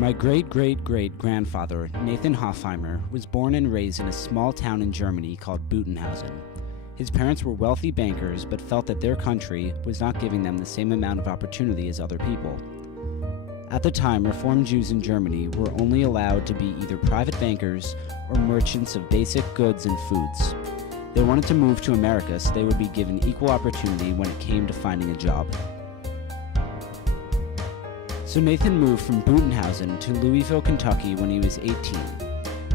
My great-great-great-grandfather, Nathan Hofheimer, was born and raised in a small town in Germany called Butenhausen. His parents were wealthy bankers but felt that their country was not giving them the same amount of opportunity as other people. At the time, Reform Jews in Germany were only allowed to be either private bankers or merchants of basic goods and foods. They wanted to move to America so they would be given equal opportunity when it came to finding a job. So Nathan moved from Butenhausen to Louisville, Kentucky when he was 18.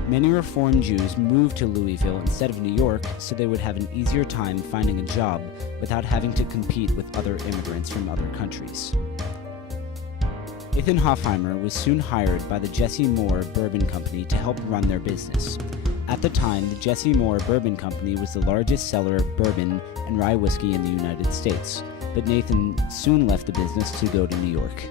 Many Reform Jews moved to Louisville instead of New York so they would have an easier time finding a job without having to compete with other immigrants from other countries. Nathan Hofheimer was soon hired by the Jesse Moore Bourbon Company to help run their business. At the time, the Jesse Moore Bourbon Company was the largest seller of bourbon and rye whiskey in the United States, but Nathan soon left the business to go to New York.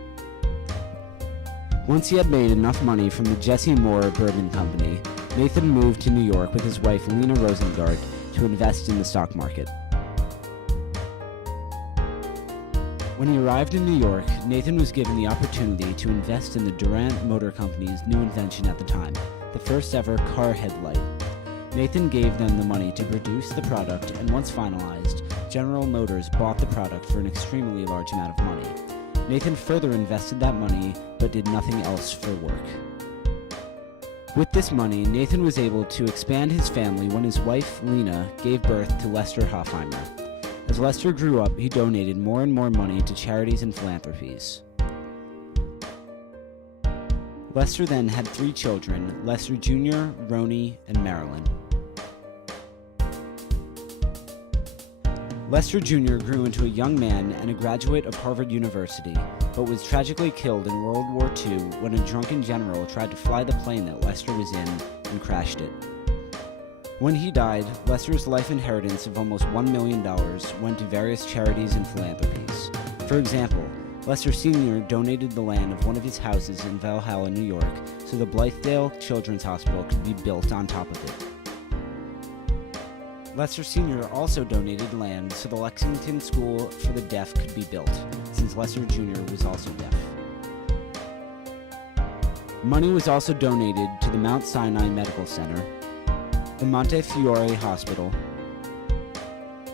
Once he had made enough money from the Jesse Moore Bourbon Company, Nathan moved to New York with his wife Lena Rosengart to invest in the stock market. When he arrived in New York, Nathan was given the opportunity to invest in the Durant Motor Company's new invention at the time, the first ever car headlight. Nathan gave them the money to produce the product, and once finalized, General Motors bought the product for an extremely large amount of money. Nathan further invested that money, but did nothing else for work. With this money, Nathan was able to expand his family when his wife, Lena, gave birth to Lester Hofheimer. As Lester grew up, he donated more and more money to charities and philanthropies. Lester then had 3 children, Lester Jr., Roni, and Marilyn. Lester Jr. grew into a young man and a graduate of Harvard University, but was tragically killed in World War II when a drunken general tried to fly the plane that Lester was in and crashed it. When he died, Lester's life inheritance of almost $1 million went to various charities and philanthropies. For example, Lester Sr. donated the land of one of his houses in Valhalla, New York, so the Blythedale Children's Hospital could be built on top of it. Lester Sr. also donated land so the Lexington School for the Deaf could be built, since Lester Jr. was also deaf. Money was also donated to the Mount Sinai Medical Center, the Montefiore Hospital,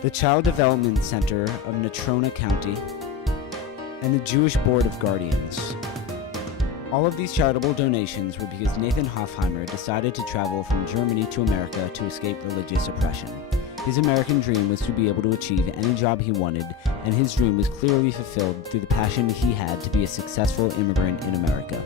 the Child Development Center of Natrona County, and the Jewish Board of Guardians. All of these charitable donations were because Nathan Hofheimer decided to travel from Germany to America to escape religious oppression. His American dream was to be able to achieve any job he wanted, and his dream was clearly fulfilled through the passion he had to be a successful immigrant in America.